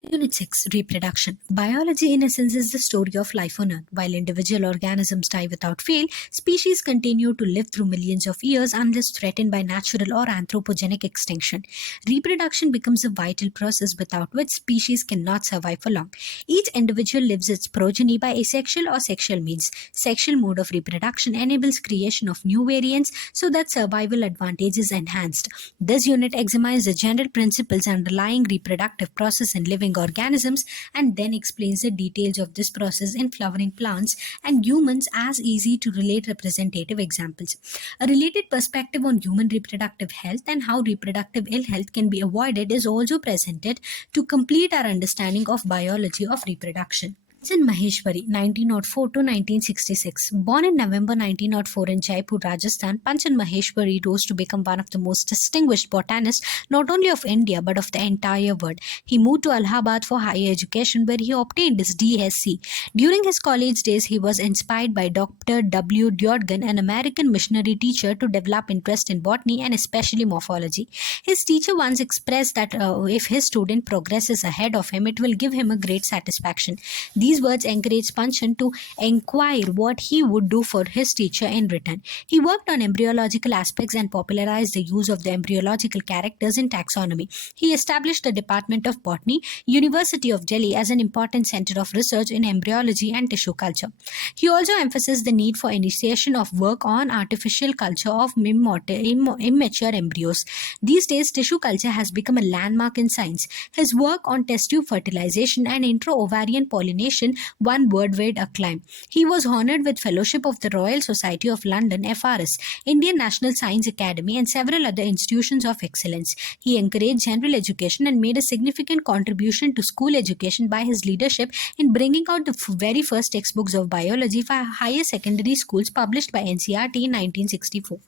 Unit 6 Reproduction. Biology, in essence, is the story of life on Earth. While individual organisms die without fail, species continue to live through millions of years unless threatened by natural or anthropogenic extinction. Reproduction becomes a vital process without which species cannot survive for long. Each individual lives its progeny by asexual or sexual means. Sexual mode of reproduction enables creation of new variants so that survival advantage is enhanced. This unit examines the general principles underlying reproductive process in living organisms and then explains the details of this process in flowering plants and humans as easy to relate representative examples. A related perspective on human reproductive health and how reproductive ill health can be avoided is also presented to complete our understanding of biology of reproduction. Kanchan Maheshwari, 1904 to 1966. Born in November 1904 in Jaipur, Rajasthan, Kanchan Maheshwari rose to become one of the most distinguished botanists not only of India but of the entire world. He moved to Allahabad for higher education where he obtained his DSc. During his college days, he was inspired by Dr. W. Dyorgan, an American missionary teacher, to develop interest in botany and especially morphology. His teacher once expressed that if his student progresses ahead of him, it will give him a great satisfaction. These words encouraged Panchan to inquire what he would do for his teacher in return. He worked on embryological aspects and popularized the use of the embryological characters in taxonomy. He established the Department of Botany, University of Delhi, as an important center of research in embryology and tissue culture. He also emphasized the need for initiation of work on artificial culture of immature embryos. These days, tissue culture has become a landmark in science. His work on test tube fertilization and intra-ovarian pollination won worldwide acclaim. He was honored with Fellowship of the Royal Society of London, FRS, Indian National Science Academy, and several other institutions of excellence. He encouraged general education and made a significant contribution to school education by his leadership in bringing out the very first textbooks of biology for higher secondary schools published by NCERT in 1964.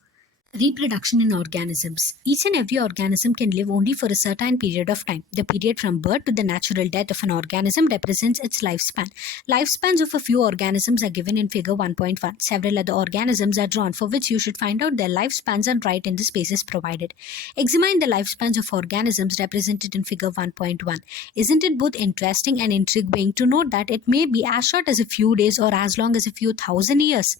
Reproduction in organisms. Each and every organism can live only for a certain period of time. The period from birth to the natural death of an organism represents its lifespan. Lifespans of a few organisms are given in figure 1.1. Several other organisms are drawn for which you should find out their lifespans and write in the spaces provided. Examine the lifespans of organisms represented in figure 1.1. Isn't it both interesting and intriguing to note that it may be as short as a few days or as long as a few thousand years?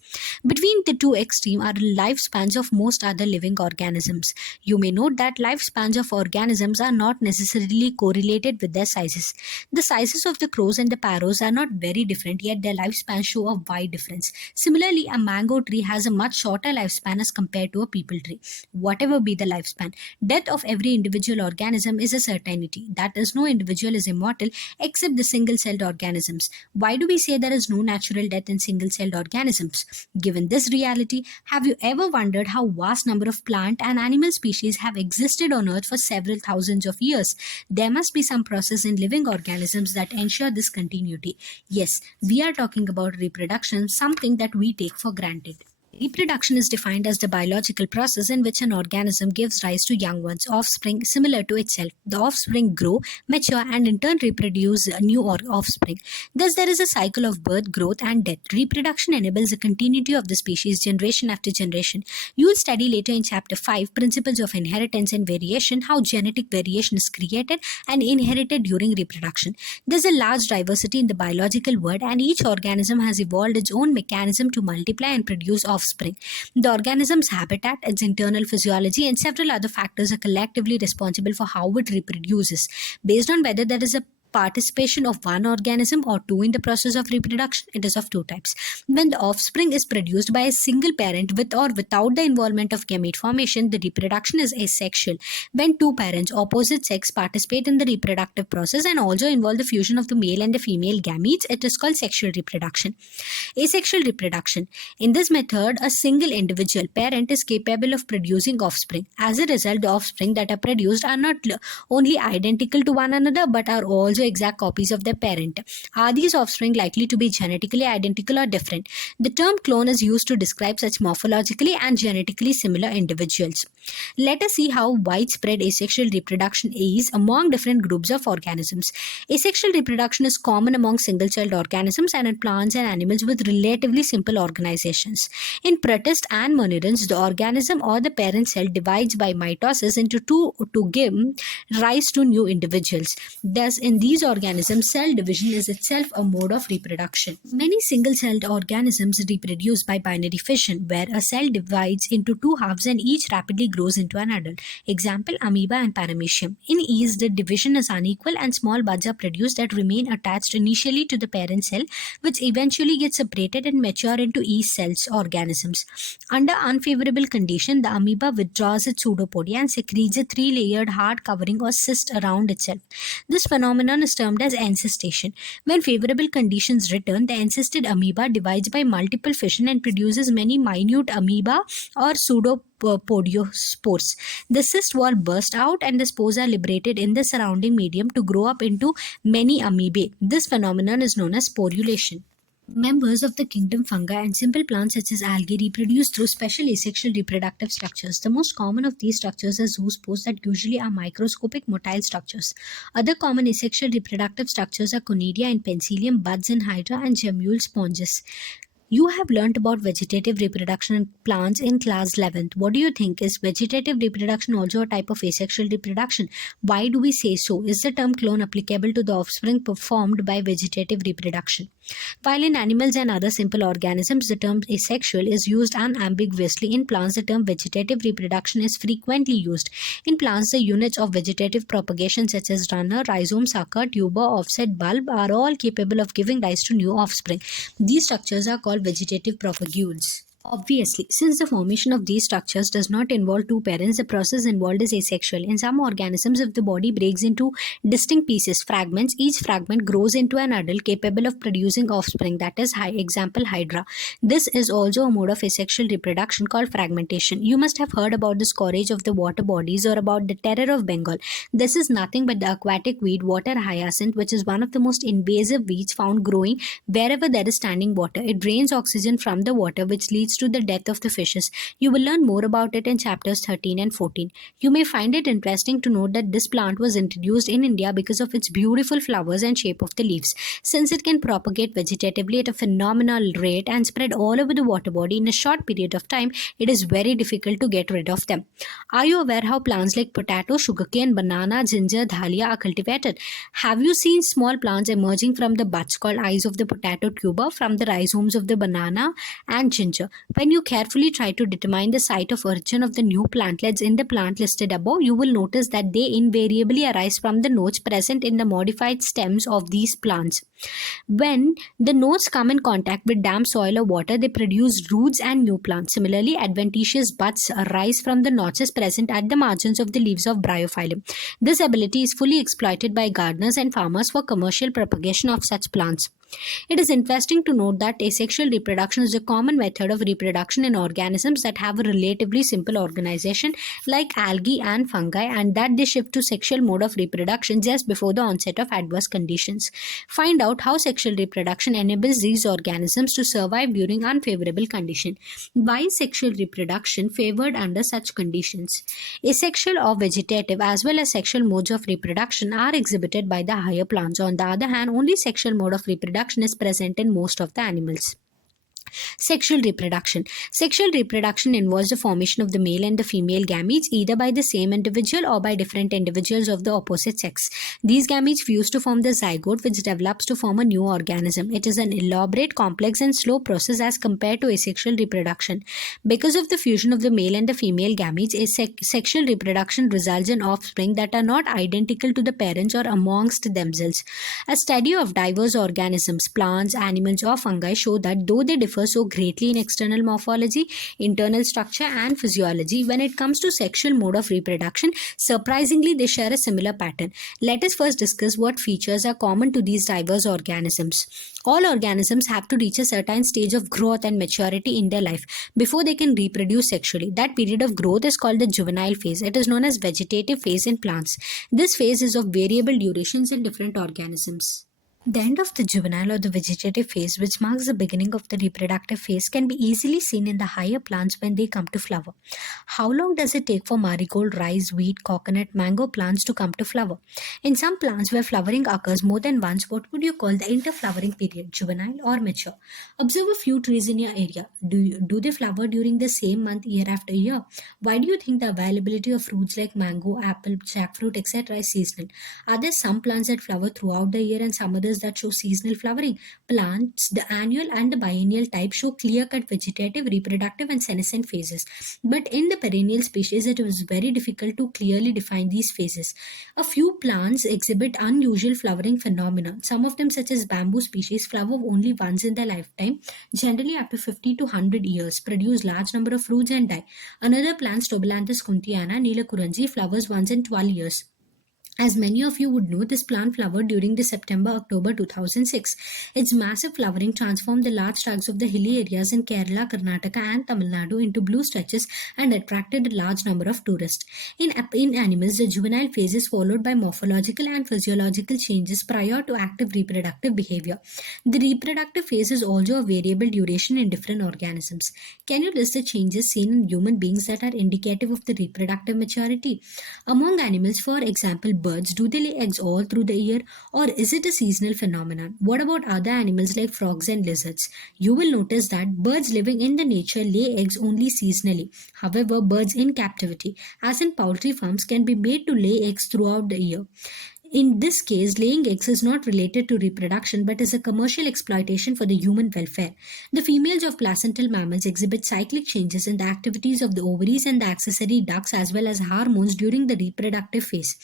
Between the two extremes are lifespans of most other living organisms. You may note that lifespans of organisms are not necessarily correlated with their sizes. The sizes of the crows and the parrots are not very different, yet their lifespans show a wide difference. Similarly, a mango tree has a much shorter lifespan as compared to a peepal tree. Whatever be the lifespan, death of every individual organism is a certainty. That is, no individual is immortal except the single-celled organisms. Why do we say there is no natural death in single-celled organisms? Given this reality, have you ever wondered how vast number of plant and animal species have existed on Earth for several thousands of years? There must be some process in living organisms that ensure this continuity. Yes, we are talking about reproduction, something that we take for granted. Reproduction is defined as the biological process in which an organism gives rise to young ones, offspring similar to itself. The offspring grow, mature, and in turn reproduce new offspring. Thus, there is a cycle of birth, growth, and death. Reproduction enables the continuity of the species generation after generation. You will study later in Chapter 5, Principles of Inheritance and Variation, how genetic variation is created and inherited during reproduction. There is a large diversity in the biological world, and each organism has evolved its own mechanism to multiply and produce offspring. The organism's habitat, its internal physiology, and several other factors are collectively responsible for how it reproduces. Based on whether there is a participation of one organism or two in the process of reproduction, it is of two types. When the offspring is produced by a single parent with or without the involvement of gamete formation, the reproduction is asexual. When two parents, opposite sex, participate in the reproductive process and also involve the fusion of the male and the female gametes, it is called sexual reproduction. Asexual reproduction. In this method, a single individual parent is capable of producing offspring. As a result, the offspring that are produced are not only identical to one another but are also exact copies of their parent. Are these offspring likely to be genetically identical or different? The term clone is used to describe such morphologically and genetically similar individuals. Let us see how widespread asexual reproduction is among different groups of organisms. Asexual reproduction is common among single-celled organisms and in plants and animals with relatively simple organizations. In protists and monodons, the organism or the parent cell divides by mitosis into two to give rise to new individuals. Thus, in these these organisms, cell division is itself a mode of reproduction. Many single-celled organisms reproduce by binary fission, where a cell divides into two halves and each rapidly grows into an adult. Example, amoeba and paramecium. In yeast, the division is unequal and small buds are produced that remain attached initially to the parent cell, which eventually get separated and mature into yeast cells organisms. Under unfavorable condition, the amoeba withdraws its pseudopodia and secretes a three-layered hard covering or cyst around itself. This phenomenon is termed as encystation. When favorable conditions return, the encysted amoeba divides by multiple fission and produces many minute amoeba or pseudopodiospores. The cyst wall bursts out and the spores are liberated in the surrounding medium to grow up into many amoebae. This phenomenon is known as sporulation. Members of the kingdom fungi and simple plants such as algae reproduce through special asexual reproductive structures. The most common of these structures are zoospores that usually are microscopic motile structures. Other common asexual reproductive structures are conidia and penicillium, buds in hydra, and gemule sponges. You have learnt about vegetative reproduction in plants in class 11th. What do you think? Is vegetative reproduction also a type of asexual reproduction? Why do we say so? Is the term clone applicable to the offspring performed by vegetative reproduction? While in animals and other simple organisms, the term asexual is used unambiguously. In plants, the term vegetative reproduction is frequently used. In plants, the units of vegetative propagation such as runner, rhizome, sucker, tuber, offset, bulb are all capable of giving rise to new offspring. These structures are called vegetative propagules. Obviously, since the formation of these structures does not involve two parents, the process involved is asexual. In some organisms, if the body breaks into distinct pieces, fragments, each fragment grows into an adult capable of producing offspring, that is, example, hydra. This is also a mode of asexual reproduction called fragmentation. You must have heard about the scourge of the water bodies or about the terror of Bengal. This is nothing but the aquatic weed water hyacinth, which is one of the most invasive weeds found growing wherever there is standing water. It drains oxygen from the water, which leads to the death of the fishes. You will learn more about it in chapters 13 and 14. You may find it interesting to note that this plant was introduced in India because of its beautiful flowers and shape of the leaves. Since it can propagate vegetatively at a phenomenal rate and spread all over the water body in a short period of time, it is very difficult to get rid of them. Are you aware how plants like potato, sugarcane, banana, ginger, dahlia are cultivated? Have you seen small plants emerging from the buds called eyes of the potato tuber, from the rhizomes of the banana and ginger? When you carefully try to determine the site of origin of the new plantlets in the plant listed above, you will notice that they invariably arise from the nodes present in the modified stems of these plants. When the nodes come in contact with damp soil or water, they produce roots and new plants. Similarly, adventitious buds arise from the notches present at the margins of the leaves of bryophyllum. This ability is fully exploited by gardeners and farmers for commercial propagation of such plants. It is interesting to note that asexual reproduction is a common method of reproduction in organisms that have a relatively simple organization like algae and fungi, and that they shift to sexual mode of reproduction just before the onset of adverse conditions. Find out how sexual reproduction enables these organisms to survive during unfavorable conditions. Why is sexual reproduction favored under such conditions? Asexual or vegetative as well as sexual modes of reproduction are exhibited by the higher plants. On the other hand, only sexual mode of reproduction is present in most of the animals. Sexual reproduction. Sexual reproduction involves the formation of the male and the female gametes either by the same individual or by different individuals of the opposite sex. These gametes fuse to form the zygote, which develops to form a new organism. It is an elaborate, complex and slow process as compared to asexual reproduction. Because of the fusion of the male and the female gametes, sexual reproduction results in offspring that are not identical to the parents or amongst themselves. A study of diverse organisms, plants, animals or fungi show that though they differ so greatly in external morphology, internal structure and physiology, when it comes to sexual mode of reproduction, surprisingly they share a similar pattern. Let us first discuss what features are common to these diverse organisms. All organisms have to reach a certain stage of growth and maturity in their life before they can reproduce sexually. That period of growth is called the juvenile phase. It is known as vegetative phase in plants. This phase is of variable durations in different organisms. The end of the juvenile or the vegetative phase, which marks the beginning of the reproductive phase, can be easily seen in the higher plants when they come to flower. How long does it take for marigold, rice, wheat, coconut, mango plants to come to flower? In some plants where flowering occurs more than once, what would you call the interflowering period, juvenile or mature? Observe a few trees in your area. Do they flower during the same month year after year? Why do you think the availability of fruits like mango, apple, jackfruit, etc. is seasonal? Are there some plants that flower throughout the year and some others that show seasonal flowering? Plants, the annual and the biennial type, show clear-cut vegetative, reproductive, and senescent phases. But in the perennial species, it is very difficult to clearly define these phases. A few plants exhibit unusual flowering phenomena. Some of them, such as bamboo species, flower only once in their lifetime, generally after 50 to 100 years, produce large number of fruits and die. Another plant, Stobalanthus kuntiana, Neelakuranji, flowers once in 12 years. As many of you would know, this plant flowered during the September-October 2006. Its massive flowering transformed the large tracts of the hilly areas in Kerala, Karnataka and Tamil Nadu into blue stretches and attracted a large number of tourists. In animals, the juvenile phase is followed by morphological and physiological changes prior to active reproductive behavior. The reproductive phase is also a variable duration in different organisms. Can you list the changes seen in human beings that are indicative of the reproductive maturity? Among animals, for example, birds, do they lay eggs all through the year, or is it a seasonal phenomenon? What about other animals like frogs and lizards? You will notice that birds living in the nature lay eggs only seasonally. However, birds in captivity, as in poultry farms, can be made to lay eggs throughout the year. In this case, laying eggs is not related to reproduction but is a commercial exploitation for the human welfare. The females of placental mammals exhibit cyclic changes in the activities of the ovaries and the accessory ducts as well as hormones during the reproductive phase.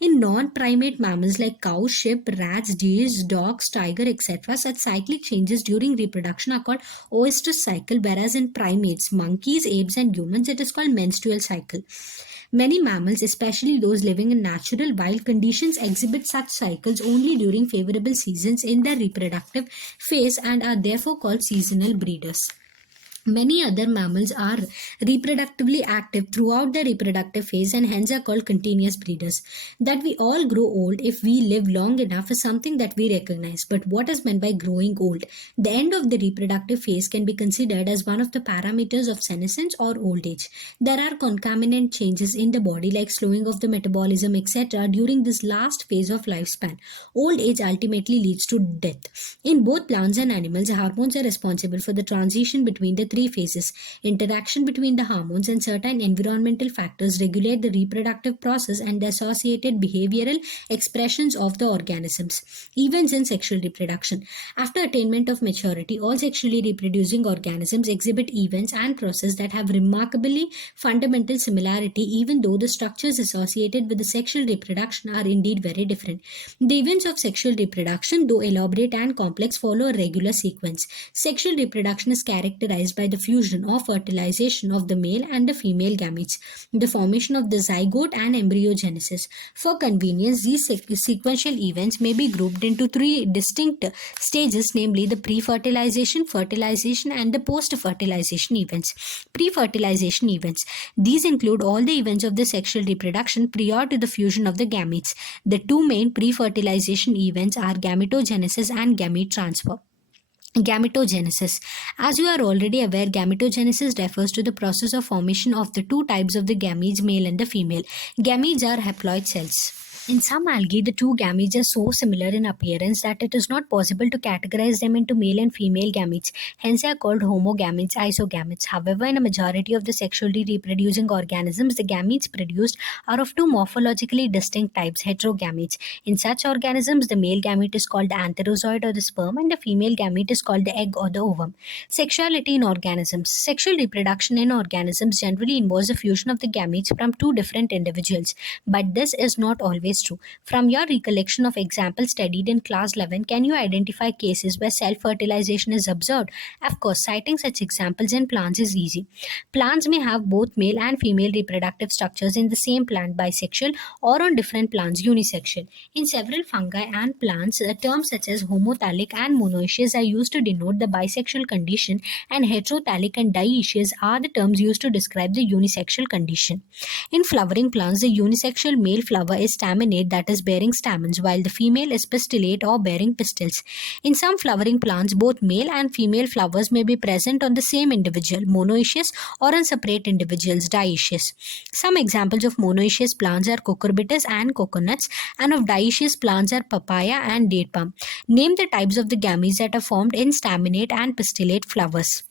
In non-primate mammals like cows, sheep, rats, deers, dogs, tiger, etc., such cyclic changes during reproduction are called oestrus cycle, whereas in primates, monkeys, apes, and humans, it is called menstrual cycle. Many mammals, especially those living in natural wild conditions, exhibit such cycles only during favorable seasons in their reproductive phase and are therefore called seasonal breeders. Many other mammals are reproductively active throughout the reproductive phase and hence are called continuous breeders. That we all grow old if we live long enough is something that we recognize. But what is meant by growing old? The end of the reproductive phase can be considered as one of the parameters of senescence or old age. There are concomitant changes in the body like slowing of the metabolism, etc. during this last phase of lifespan. Old age ultimately leads to death. In both plants and animals, hormones are responsible for the transition between the three phases. Interaction between the hormones and certain environmental factors regulate the reproductive process and the associated behavioral expressions of the organisms. Events in sexual reproduction. After attainment of maturity, all sexually reproducing organisms exhibit events and processes that have remarkably fundamental similarity, even though the structures associated with the sexual reproduction are indeed very different. The events of sexual reproduction, though elaborate and complex, follow a regular sequence. Sexual reproduction is characterized by the fusion or fertilization of the male and the female gametes, the formation of the zygote and embryogenesis. For convenience, these sequential events may be grouped into three distinct stages, namely the pre-fertilization, fertilization, and the post-fertilization events. Pre-fertilization events. These include all the events of the sexual reproduction prior to the fusion of the gametes. The two main pre-fertilization events are gametogenesis and gamete transfer. Gametogenesis. As you are already aware, gametogenesis refers to the process of formation of the two types of the gametes, male and the female. Gametes are haploid cells. In some algae, the two gametes are so similar in appearance that it is not possible to categorize them into male and female gametes. Hence, they are called homogametes, isogametes. However, in a majority of the sexually reproducing organisms, the gametes produced are of two morphologically distinct types, heterogametes. In such organisms, the male gamete is called the antherozoid or the sperm, and the female gamete is called the egg or the ovum. Sexuality in organisms. Sexual reproduction in organisms generally involves the fusion of the gametes from two different individuals, but this is not always true. From your recollection of examples studied in class 11, can you identify cases where self-fertilization is observed? Of course, citing such examples in plants is easy. Plants may have both male and female reproductive structures in the same plant, bisexual, or on different plants, unisexual. In several fungi and plants, terms such as homothallic and monoecious are used to denote the bisexual condition, and heterothallic and dioecious are the terms used to describe the unisexual condition. In flowering plants, the unisexual male flower is stamen staminate, that is bearing stamens, while the female is pistillate or bearing pistils. In some flowering plants, both male and female flowers may be present on the same individual, monoecious, or on separate individuals, dioecious. Some examples of monoecious plants are cucurbitous and coconuts, and of dioecious plants are papaya and date palm. Name the types of the gametes that are formed in staminate and pistillate flowers.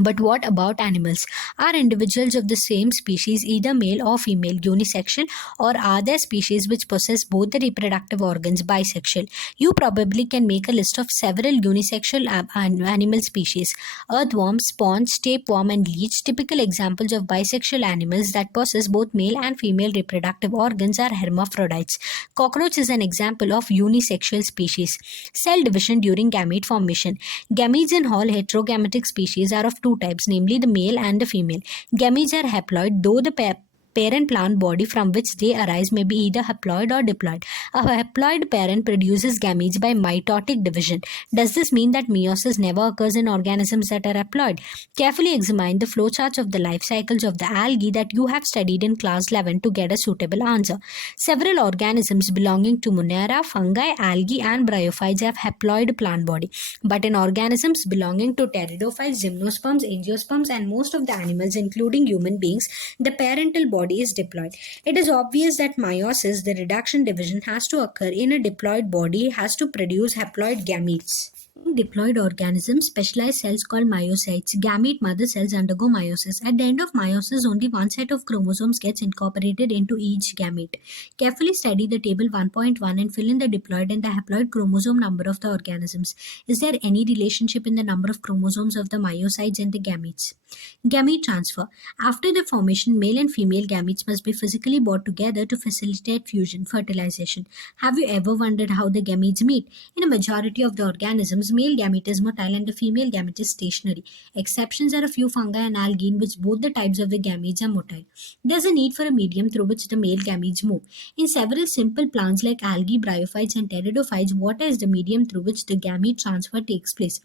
But what about animals? Are individuals of the same species either male or female unisexual, or are there species which possess both the reproductive organs bisexual? You probably can make a list of several unisexual animal species. Earthworm, sponge, tapeworm, and leech, typical examples of bisexual animals that possess both male and female reproductive organs, are hermaphrodites. Cockroach is an example of unisexual species. Cell division during gamete formation. Gametes in all heterogametic species are of two types, namely the male and the female. Gametes are haploid, though the parent plant body from which they arise may be either haploid or diploid. A haploid parent produces gametes by mitotic division. Does this mean that meiosis never occurs in organisms that are haploid? Carefully examine the flowcharts of the life cycles of the algae that you have studied in class 11 to get a suitable answer. Several organisms belonging to Monera, fungi, algae, and bryophytes have haploid plant body. But in organisms belonging to pteridophytes, gymnosperms, angiosperms, and most of the animals, including human beings, the parental body is diploid. It is obvious that meiosis, the reduction division, has to occur in a diploid body, has to produce haploid gametes. In diploid organisms, specialized cells called myocytes, gamete mother cells, undergo meiosis. At the end of meiosis, only one set of chromosomes gets incorporated into each gamete. Carefully study the table 1.1 and fill in the diploid and the haploid chromosome number of the organisms. Is there any relationship in the number of chromosomes of the myocytes and the gametes? Gamete transfer. After the formation, male and female gametes must be physically brought together to facilitate fusion, fertilization. Have you ever wondered how the gametes meet? In a majority of the organisms, male gamete is motile and the female gamete is stationary. Exceptions are a few fungi and algae in which both the types of the gametes are motile. There is a need for a medium through which the male gametes move. In several simple plants like algae, bryophytes, and pteridophytes, water is the medium through which the gamete transfer takes place.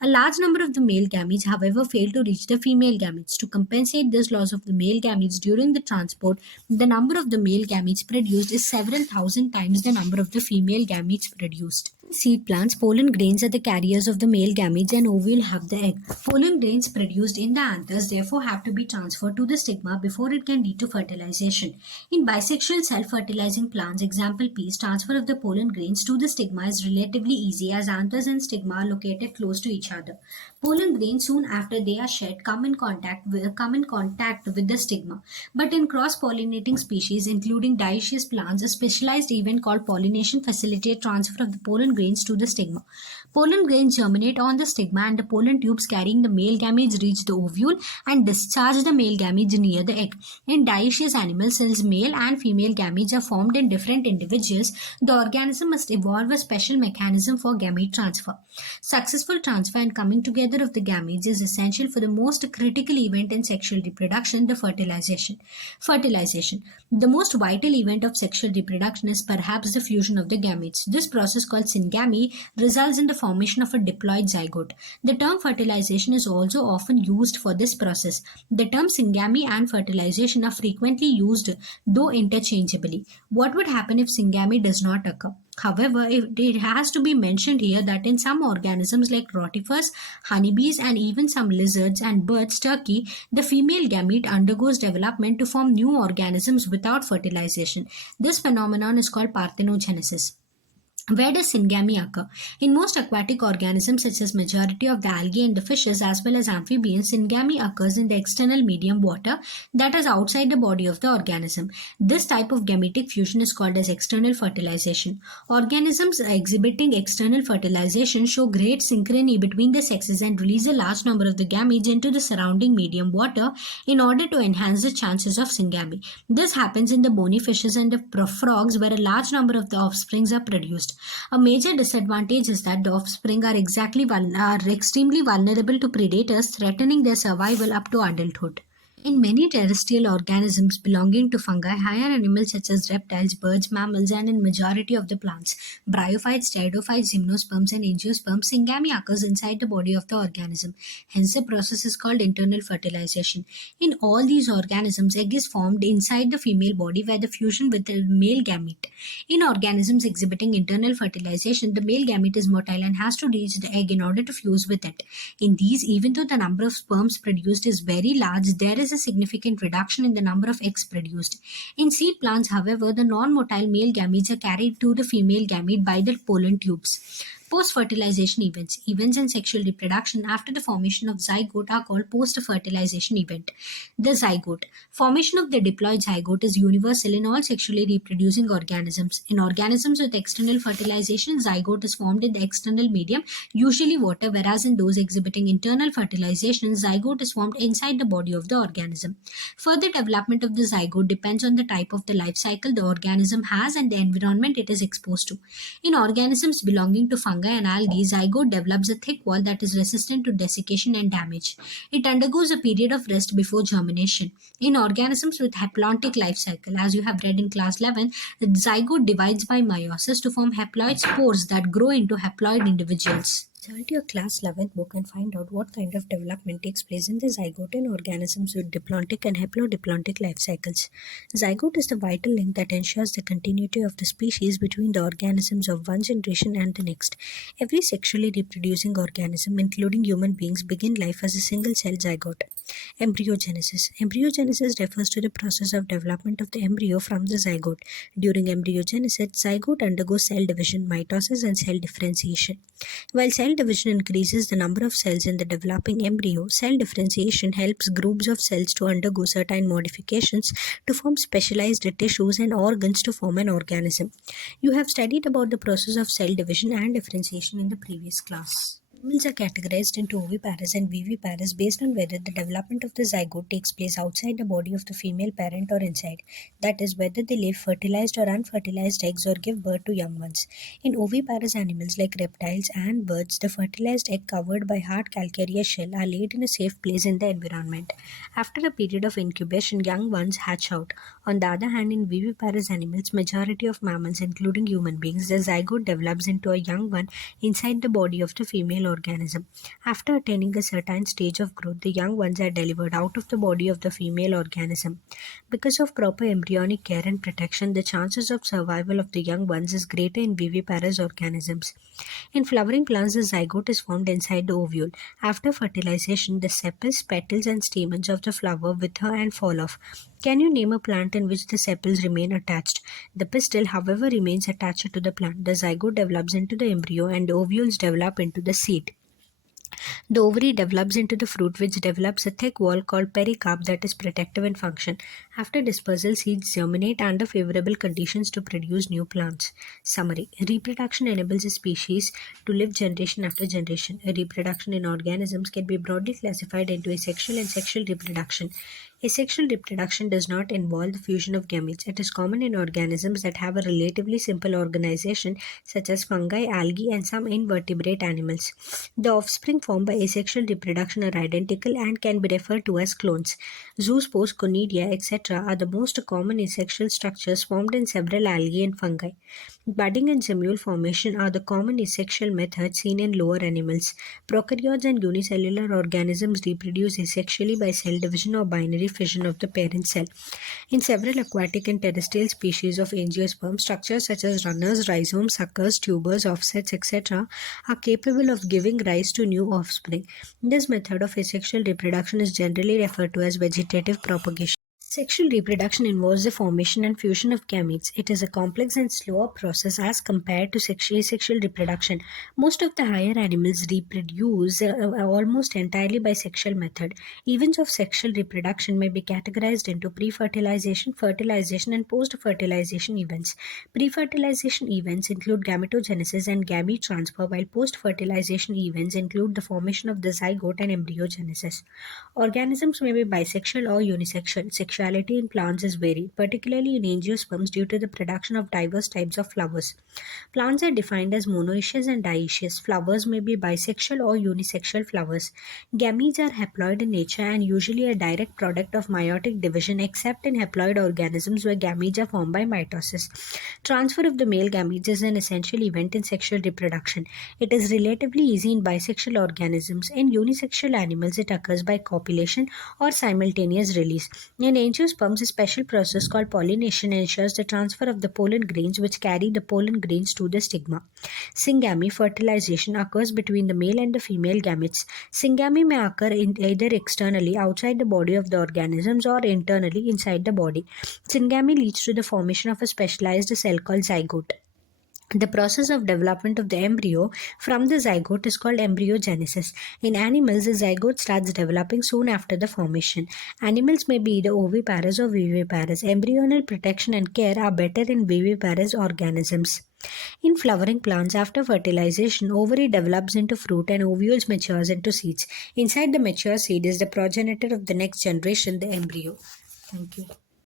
A large number of the male gametes, however, fail to reach the female gametes. To compensate this loss of the male gametes during the transport, the number of the male gametes produced is several thousand times the number of the female gametes produced. In seed plants, pollen grains are the carriers of the male gametes and ovule have the egg. Pollen grains produced in the anthers therefore have to be transferred to the stigma before it can lead to fertilization. In bisexual self-fertilizing plants, example peas, transfer of the pollen grains to the stigma is relatively easy as anthers and stigma are located close to each other. Pollen grains, soon after they are shed, come in contact with the stigma. But in cross-pollinating species, including dioecious plants, a specialized event called pollination facilitates transfer of the pollen grains to the stigma. Pollen grains germinate on the stigma and the pollen tubes carrying the male gametes reach the ovule and discharge the male gametes near the egg. In dioecious animals, since male and female gametes are formed in different individuals, the organism must evolve a special mechanism for gamete transfer. Successful transfer and coming together of the gametes is essential for the most critical event in sexual reproduction, the fertilization. Fertilization. The most vital event of sexual reproduction is perhaps the fusion of the gametes. This process, called syngamy, results in the formation of a diploid zygote. The term fertilization is also often used for this process. The terms syngamy and fertilization are frequently used, though interchangeably. What would happen if syngamy does not occur? However, it has to be mentioned here that in some organisms like rotifers, honeybees, and even some lizards and birds, turkey, the female gamete undergoes development to form new organisms without fertilization. This phenomenon is called parthenogenesis. Where does syngamy occur? In most aquatic organisms, such as majority of the algae and the fishes as well as amphibians, syngamy occurs in the external medium water that is outside the body of the organism. This type of gametic fusion is called as external fertilization. Organisms exhibiting external fertilization show great synchrony between the sexes and release a large number of the gametes into the surrounding medium water in order to enhance the chances of syngamy. This happens in the bony fishes and the frogs where a large number of the offsprings are produced. A major disadvantage is that the offspring are extremely vulnerable to predators, threatening their survival up to adulthood. In many terrestrial organisms belonging to fungi, higher animals such as reptiles, birds, mammals, and in majority of the plants, bryophytes, pteridophytes, gymnosperms, and angiosperms, syngamy occurs inside the body of the organism. Hence, the process is called internal fertilization. In all these organisms, egg is formed inside the female body by the fusion with the male gamete. In organisms exhibiting internal fertilization, the male gamete is motile and has to reach the egg in order to fuse with it. In these, even though the number of sperms produced is very large, there is a significant reduction in the number of eggs produced. In seed plants, however, the non-motile male gametes are carried to the female gamete by the pollen tubes. Post-fertilization events. Events in sexual reproduction after the formation of zygote are called post-fertilization event. The zygote. Formation of the diploid zygote is universal in all sexually reproducing organisms. In organisms with external fertilization, zygote is formed in the external medium, usually water, whereas in those exhibiting internal fertilization, zygote is formed inside the body of the organism. Further development of the zygote depends on the type of the life cycle the organism has and the environment it is exposed to. In organisms belonging to fungi and algae, zygote develops a thick wall that is resistant to desiccation and damage. It undergoes a period of rest before germination. In organisms with haplontic life cycle, as you have read in class 11, the zygote divides by meiosis to form haploid spores that grow into haploid individuals. Turn to your class 11th book and find out what kind of development takes place in the zygote in organisms with diplontic and haplodiplontic life cycles. Zygote is the vital link that ensures the continuity of the species between the organisms of one generation and the next. Every sexually reproducing organism, including human beings, begin life as a single-cell zygote. Embryogenesis. Embryogenesis refers to the process of development of the embryo from the zygote. During embryogenesis, zygote undergoes cell division, mitosis, and cell differentiation. While cell division increases the number of cells in the developing embryo, cell differentiation helps groups of cells to undergo certain modifications to form specialized tissues and organs to form an organism. You have studied about the process of cell division and differentiation in the previous class. Animals are categorized into oviparous and viviparous based on whether the development of the zygote takes place outside the body of the female parent or inside. That is, whether they lay fertilized or unfertilized eggs or give birth to young ones. In oviparous animals like reptiles and birds, the fertilized egg covered by hard calcareous shell are laid in a safe place in the environment. After a period of incubation, young ones hatch out. On the other hand, in viviparous animals, majority of mammals, including human beings, the zygote develops into a young one inside the body of the female organism. After attaining a certain stage of growth, the young ones are delivered out of the body of the female organism. Because of proper embryonic care and protection, the chances of survival of the young ones is greater in viviparous organisms. In flowering plants, the zygote is formed inside the ovule. After fertilization, the sepals, petals, and stamens of the flower wither and fall off. Can you name a plant in which the sepals remain attached? The pistil, however, remains attached to the plant. The zygote develops into the embryo and the ovules develop into the seed. The ovary develops into the fruit, which develops a thick wall called pericarp that is protective in function. After dispersal, seeds germinate under favorable conditions to produce new plants. Summary. Reproduction enables a species to live generation after generation. Reproduction in organisms can be broadly classified into asexual and sexual reproduction. Asexual reproduction does not involve the fusion of gametes. It is common in organisms that have a relatively simple organization, such as fungi, algae, and some invertebrate animals. The offspring formed by asexual reproduction are identical and can be referred to as clones. Zoospores, conidia, etc. are the most common asexual structures formed in several algae and fungi. Budding and gemule formation are the common asexual methods seen in lower animals. Prokaryotes and unicellular organisms reproduce asexually by cell division or binary fission of the parent cell. In several aquatic and terrestrial species of angiosperm, structures such as runners, rhizomes, suckers, tubers, offsets, etc. are capable of giving rise to new offspring. This method of asexual reproduction is generally referred to as vegetative propagation. Sexual reproduction involves the formation and fusion of gametes. It is a complex and slower process as compared to asexual reproduction. Most of the higher animals reproduce almost entirely by sexual method. Events of sexual reproduction may be categorized into pre-fertilization, fertilization, and post-fertilization events. Pre-fertilization events include gametogenesis and gamete transfer, while post-fertilization events include the formation of the zygote and embryogenesis. Organisms may be bisexual or unisexual. Sexuality sexuality in plants is varied, particularly in angiosperms due to the production of diverse types of flowers. Plants are defined as monoecious and dioecious. Flowers may be bisexual or unisexual flowers. Gametes are haploid in nature and usually a direct product of meiotic division, except in haploid organisms where gametes are formed by mitosis. Transfer of the male gametes is an essential event in sexual reproduction. It is relatively easy in bisexual organisms. In unisexual animals, it occurs by copulation or simultaneous release. In angiosperms, a special process called pollination ensures the transfer of the pollen grains which carry the pollen grains to the stigma. Syngamy fertilization occurs between the male and the female gametes. Syngamy may occur either externally outside the body of the organisms or internally inside the body. Syngamy leads to the formation of a specialized cell called zygote. The process of development of the embryo from the zygote is called embryogenesis. In animals, the zygote starts developing soon after the formation. Animals may be either oviparous or viviparous. Embryonal protection and care are better in viviparous organisms. In flowering plants, after fertilization, ovary develops into fruit and ovules matures into seeds. Inside the mature seed is the progenitor of the next generation, the embryo. Thank you.